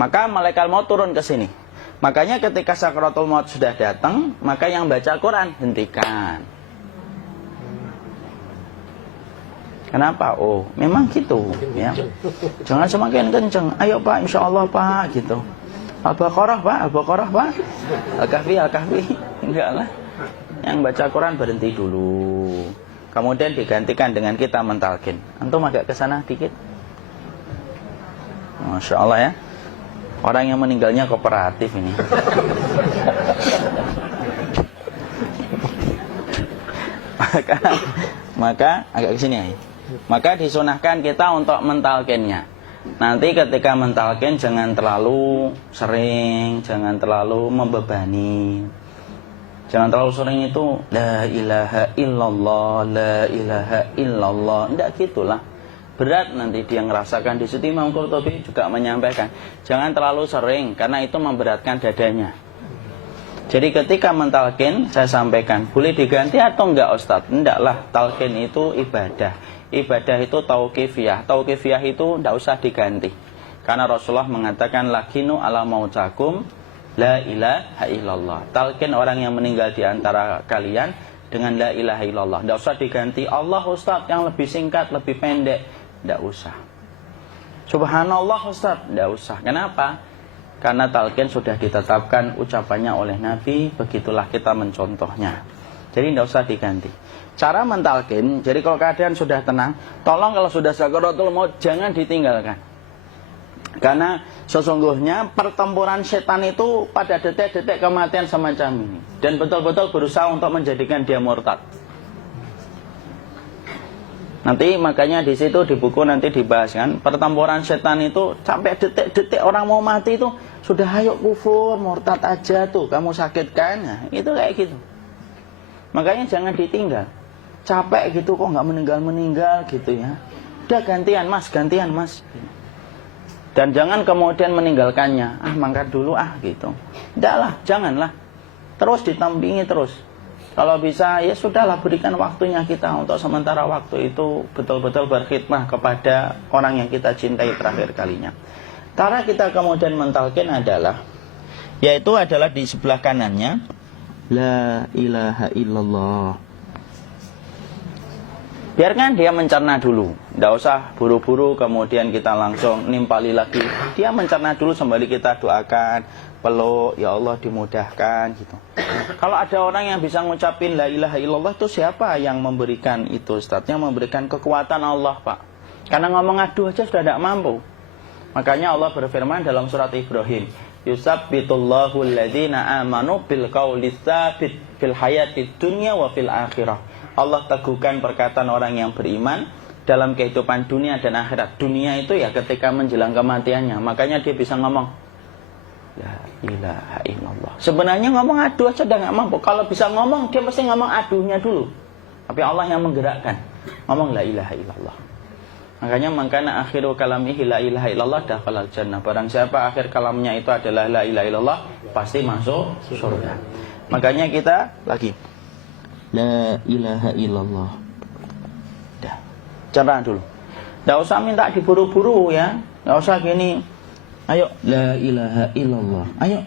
maka malaikat maut turun ke sini. Makanya ketika sakaratul maut sudah datang, maka yang baca Quran hentikan. Kenapa? Oh, memang gitu ya. Jangan semakin kenceng. Ayo Pak, insya Allah Pak, gitu. Al-Baqarah Pak, Al-Baqarah Pak. Al-Kahfi, Al-Kahfi. Enggak lah. Yang baca Quran berhenti dulu. Kemudian digantikan dengan kita mentalkin. Antum agak ke sana dikit. Masya Allah ya. Orang yang meninggalnya kooperatif ini. maka agak kesini ya. Maka disunahkan kita untuk mentalkinnya. Nanti ketika mentalkin jangan terlalu sering, jangan terlalu membebani. Jangan terlalu sering itu la ilaha illallah, la ilaha illallah. Tidak gitulah. Berat nanti dia ngerasakan. Di situ Imam Qurtubi juga menyampaikan, jangan terlalu sering karena itu memberatkan dadanya. Jadi ketika mentalkin saya sampaikan, boleh diganti atau enggak Ustaz? Enggaklah, talkin itu ibadah. Ibadah itu tauqifiyah. Tauqifiyah itu enggak usah diganti. Karena Rasulullah mengatakan lakinu ala mautakum la ilaha illallah. Talkin orang yang meninggal di antara kalian dengan la ilaha illallah. Enggak usah diganti Allah Ustaz yang lebih singkat, lebih pendek. Tidak usah. Subhanallah Ustaz, tidak usah. Kenapa? Karena talqin sudah ditetapkan ucapannya oleh Nabi, begitulah kita mencontohnya. Jadi tidak usah diganti. Cara mentalqin, jadi kalau keadaan sudah tenang, tolong kalau sudah sakaratul maut jangan ditinggalkan. Karena sesungguhnya pertempuran setan itu pada detik-detik kematian semacam ini. Dan betul-betul berusaha untuk menjadikan dia murtad. Nanti makanya di situ di buku nanti dibahas kan, pertempuran setan itu sampai detik-detik orang mau mati itu sudah ayo kufur, murtad aja tuh, kamu sakit kan? Nah, itu kayak gitu. Makanya jangan ditinggal. Capek gitu kok nggak meninggal gitu ya. Udah gantian mas. Dan jangan kemudian meninggalkannya. Mangkat dulu gitu. Tidaklah, janganlah. Terus ditampingi terus. Kalau bisa ya sudahlah, berikan waktunya kita untuk sementara waktu itu betul-betul berkhidmah kepada orang yang kita cintai terakhir kalinya. Cara kita kemudian mentalkin adalah, yaitu adalah di sebelah kanannya la ilaha illallah. Biarkan dia mencerna dulu, tidak usah buru-buru kemudian kita langsung nimpali lagi. Dia mencerna dulu sembari kita doakan, peluk, ya Allah dimudahkan gitu. Kalau ada orang yang bisa ngucapin la ilaha illallah itu siapa yang memberikan itu Ustaz? Yang memberikan kekuatan Allah Pak. Karena ngomong aduh aja sudah tidak mampu. Makanya Allah berfirman dalam surat Ibrahim, yusabbitullahu alladhina amanu bil qawli tsabit fil hayatid dunya wa fil akhirah. Allah teguhkan perkataan orang yang beriman dalam kehidupan dunia dan akhirat. Dunia itu ya ketika menjelang kematiannya. Makanya dia bisa ngomong la ilaha illallah. Sebenarnya ngomong aduh aja udah gak mampu. Kalau bisa ngomong, dia pasti ngomong aduhnya dulu. Tapi Allah yang menggerakkan. Ngomong la ilaha illallah. Makanya mangkana akhiru kalamihi la ilaha illallah dakhalal jannah. Barang siapa akhir kalamnya itu adalah la ilaha illallah, pasti masuk surga. Makanya kita lagi la ilaha illallah. Dah. Cerna dulu. Enggak usah minta diburu-buru ya. Enggak usah gini. Ayo, la ilaha illallah. Ayo.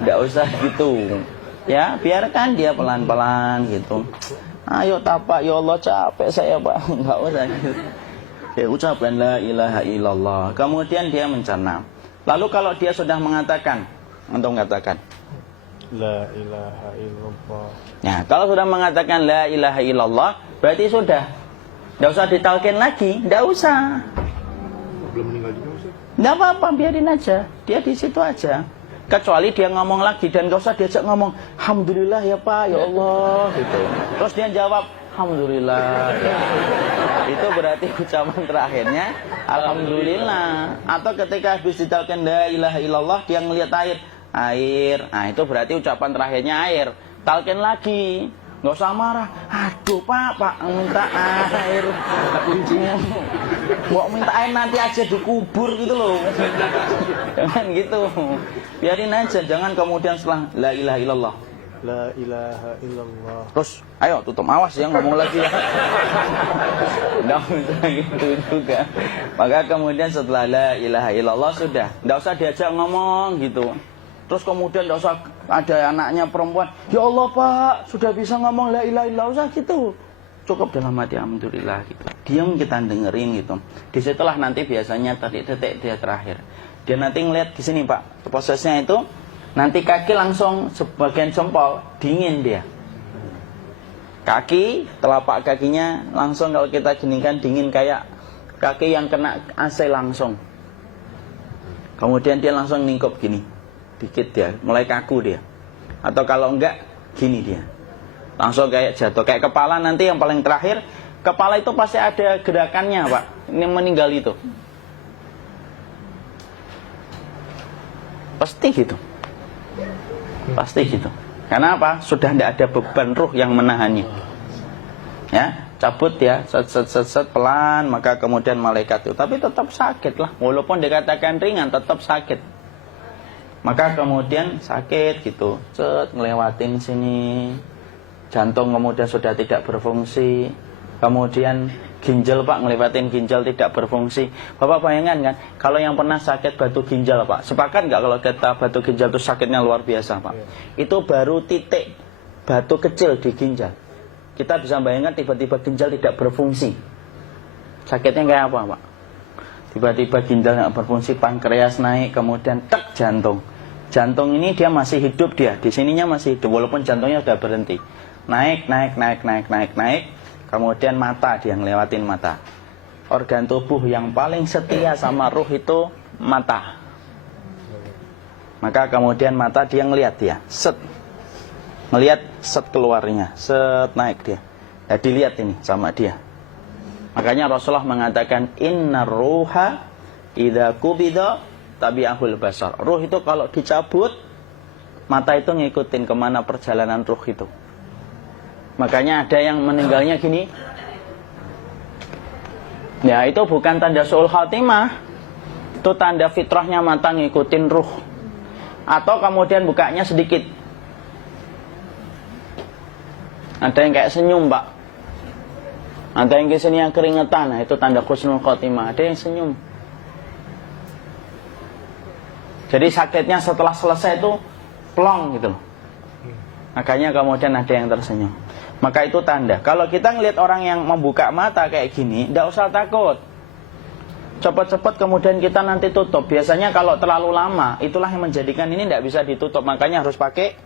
Enggak usah gitu. Ya, biarkan dia pelan-pelan gitu. Ayo tapak, ya Allah capek saya Pak. Enggak usah gitu. Dia ucapkan la ilaha illallah. Kemudian dia mencerna. Lalu kalau dia sudah mengatakan, untuk mengatakan la ilaha illallah. Nah, kalau sudah mengatakan la ilaha illallah, berarti sudah. Tidak usah ditalkin lagi, tidak usah. Belum meninggal juga Ustaz? Tidak apa-apa, biarin aja. Dia di situ aja. Kecuali dia ngomong lagi dan gak usah diajak ngomong alhamdulillah ya Pak, ya Allah gitu. Terus dia jawab alhamdulillah ya. Itu berarti ucapan terakhirnya alhamdulillah. Atau ketika habis ditalkin la ilaha illallah, dia ngelihat air. Nah itu berarti ucapan terakhirnya air. Talkin lagi, nggak usah marah. Aduh Pak minta air. Mau minta air nanti aja dikubur gitu loh. Jangan gitu. Biarin aja, jangan kemudian setelah la ilaha illallah La ilaha illallah. Terus, ayo tutup, awas ya ngomong lagi ya. Nggak bisa gitu juga. Maka kemudian setelah la ilaha illallah sudah, nggak usah diajak ngomong gitu. Terus kemudian nggak usah ada anaknya perempuan, ya Allah Pak, sudah bisa ngomong la ilaha illallah, usah gitu. Cukup dalam hati alhamdulillah gitu. Diam kita dengerin gitu. Disitulah nanti biasanya detik-detik dia terakhir. Dia nanti ngeliat di sini Pak, prosesnya itu nanti kaki langsung sebagian jempol dingin dia. Kaki, telapak kakinya langsung kalau kita geningkan dingin kayak kaki yang kena AC langsung. Kemudian dia langsung ningkup gini, dikit dia, mulai kaku dia. Atau kalau enggak, gini dia. Langsung kayak jatuh, kayak kepala nanti yang paling terakhir. Kepala itu pasti ada gerakannya Pak, ini meninggal itu. Pasti gitu. Pasti gitu. Karena apa? Sudah tidak ada beban ruh yang menahannya. Ya, cabut ya, set pelan, maka kemudian malaikat itu. Tapi tetap sakit lah, walaupun dikatakan ringan, tetap sakit. Maka kemudian sakit gitu, ngelewatin sini, jantung kemudian sudah tidak berfungsi, kemudian ginjal Pak, ngelewatin ginjal tidak berfungsi. Bapak bayangkan kan, kalau yang pernah sakit batu ginjal Pak, sepakat nggak kalau kita batu ginjal itu sakitnya luar biasa Pak? Itu baru titik batu kecil di ginjal. Kita bisa bayangkan tiba-tiba ginjal tidak berfungsi, sakitnya kayak apa Pak? Tiba-tiba ginjal nggak berfungsi, pankreas naik, kemudian tek jantung. Jantung ini dia masih hidup dia, di sininya masih hidup walaupun jantungnya sudah berhenti. Naik, kemudian mata dia ngelewatin mata. Organ tubuh yang paling setia sama ruh itu mata. Maka kemudian mata dia ngelihat dia, set. Ngelihat set keluarnya, set naik dia. Ya dilihat ini sama dia. Makanya Rasulullah mengatakan innar ruha idza qubida tabi'ahul basar. Ruh itu kalau dicabut, mata itu ngikutin kemana perjalanan ruh itu. Makanya ada yang meninggalnya gini. Ya itu bukan tanda su'ul khatimah, itu tanda fitrahnya mata ngikutin ruh. Atau kemudian bukanya sedikit. Ada yang kayak senyum Pak, ada yang kesini yang keringetan, nah itu tanda husnul khatimah. Ada yang senyum. Jadi sakitnya setelah selesai itu plong gitu loh. Makanya kemudian ada yang tersenyum. Maka itu tanda. Kalau kita ngelihat orang yang membuka mata kayak gini, tidak usah takut. Cepat-cepat kemudian kita nanti tutup. Biasanya kalau terlalu lama, itulah yang menjadikan ini tidak bisa ditutup. Makanya harus pakai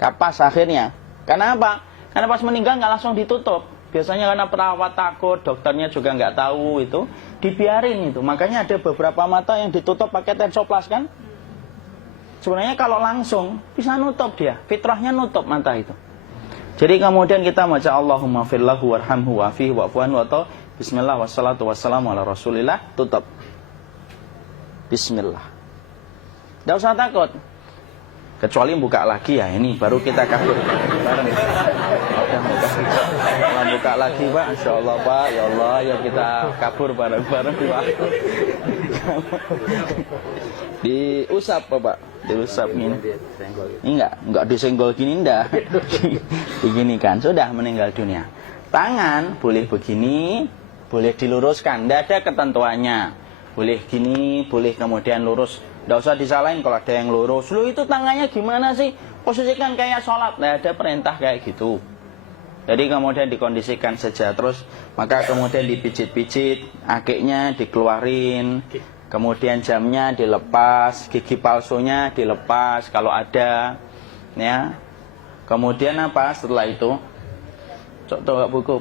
kapas akhirnya. Karena apa? Karena pas meninggal nggak langsung ditutup. Biasanya karena perawat takut, dokternya juga nggak tahu itu, dibiarin itu. Makanya ada beberapa mata yang ditutup pakai tensoplas kan? Sebenarnya kalau langsung bisa nutup dia, fitrahnya nutup mata itu. Jadi kemudian kita baca Allahumma firlahu warhamhu wa'afihi wa'fuanhu atau bismillah wassalatu wassalamu ala rasulillah, tutup. Bismillah. Tidak usah takut. Kecuali buka lagi ya, ini baru kita kabur. Buka lagi Pak, Insya Allah Pak, ya Allah ya kita kabur bareng-bareng Pak. Diusap Pak. Diusap ini enggak disenggol gini enggak. Begini kan sudah meninggal dunia. Tangan boleh begini, boleh diluruskan, tidak ada ketentuannya. Boleh gini, boleh kemudian lurus. Tidak usah disalahin kalau ada yang lurus. Lu itu tangannya gimana sih? Posisikan kayak sholat. Tidak ada perintah kayak gitu. Jadi kemudian dikondisikan saja. Terus maka kemudian dipijit-pijit, akiknya dikeluarin. Kemudian jamnya dilepas, gigi palsunya dilepas kalau ada, ya. Kemudian apa setelah itu? Coba buku.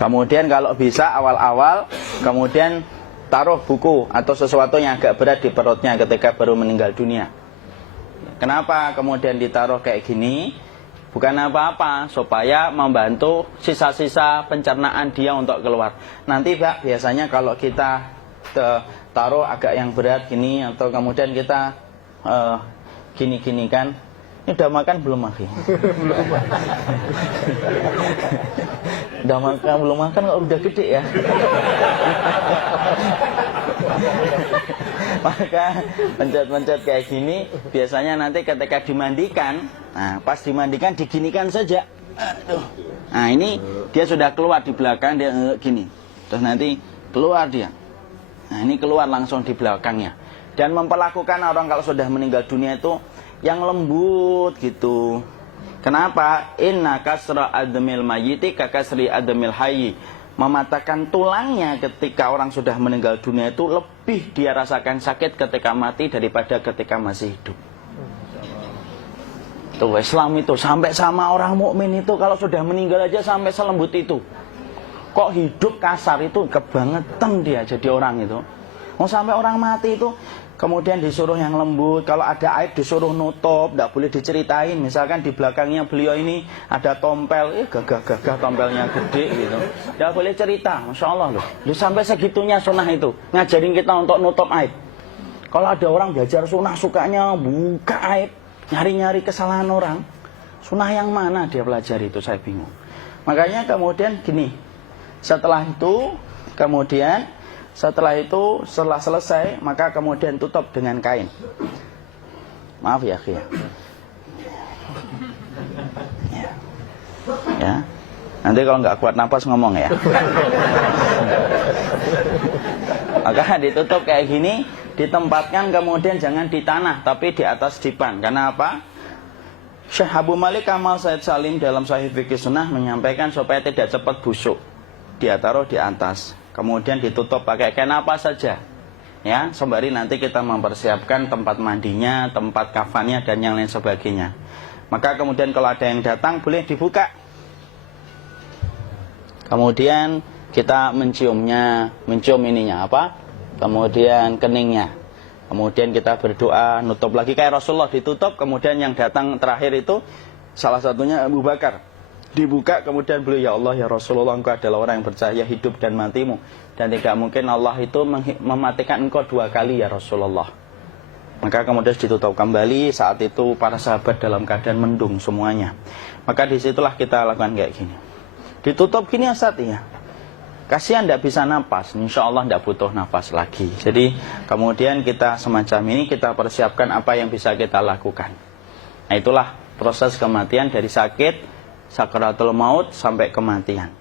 Kemudian kalau bisa awal-awal, kemudian taruh buku atau sesuatu yang agak berat di perutnya ketika baru meninggal dunia. Kenapa kemudian ditaruh kayak gini? Bukan apa-apa, supaya membantu sisa-sisa pencernaan dia untuk keluar. Nanti Pak, biasanya kalau kita taruh agak yang berat gini, atau kemudian kita gini-gini kan, ini udah makan belum Maki? Udah makan belum makan kok udah gede ya? Maka pencet-pencet kayak gini, biasanya nanti ketika dimandikan, nah pas dimandikan diginikan saja. Aduh. Nah ini dia sudah keluar di belakang, dia gini. Terus nanti keluar dia. Nah ini keluar langsung di belakangnya. Dan memperlakukan orang kalau sudah meninggal dunia itu yang lembut gitu. Kenapa? Inna kasra admil mayyiti kakasri admil hayyi. Mematahkan tulangnya ketika orang sudah meninggal dunia itu lebih dia rasakan sakit ketika mati daripada ketika masih hidup. Tuh Islam itu sampai sama orang mukmin itu kalau sudah meninggal aja sampai selembut itu. Kok hidup kasar itu kebangetan dia jadi orang itu. Mau sampai orang mati itu kemudian disuruh yang lembut, kalau ada aib disuruh nutup, tidak boleh diceritain. Misalkan di belakangnya beliau ini ada tompel, gagah-gagah tompelnya gede gitu, tidak boleh cerita. Masya Allah loh, sampai segitunya sunnah itu ngajarin kita untuk nutup aib. Kalau ada orang belajar sunnah sukanya buka aib, nyari-nyari kesalahan orang, sunnah yang mana dia pelajari itu saya bingung. Makanya kemudian gini, setelah selesai, maka kemudian tutup dengan kain. Maaf ya, ya. Ya. Nanti kalau nggak kuat napas ngomong ya. Maka ditutup kayak gini, ditempatkan kemudian jangan di tanah, tapi di atas dipan. Karena apa? Syekh Abu Malik Kamal Said Salim dalam Sahih Fikih Sunnah menyampaikan supaya tidak cepat busuk. Dia taruh di atas. Kemudian ditutup pakai kain apa saja, ya, sembari nanti kita mempersiapkan tempat mandinya, tempat kafannya dan yang lain sebagainya. Maka kemudian kalau ada yang datang boleh dibuka. Kemudian kita mencium ininya apa? Kemudian keningnya. Kemudian kita berdoa, nutup lagi kayak Rasulullah ditutup. Kemudian yang datang terakhir itu salah satunya Abu Bakar. Dibuka kemudian beliau, ya Allah ya Rasulullah, engkau adalah orang yang percaya hidup dan matimu, dan tidak mungkin Allah itu mematikan engkau 2 kali ya Rasulullah. Maka kemudian ditutup kembali. Saat itu para sahabat dalam keadaan mendung semuanya. Maka disitulah kita lakukan kayak gini. Ditutup gini Ustaz ya. Kasihan tidak bisa nafas, insya Allah tidak butuh nafas lagi. Jadi kemudian kita semacam ini kita persiapkan apa yang bisa kita lakukan. Nah itulah proses kematian dari sakit sakaratul maut sampai kematian.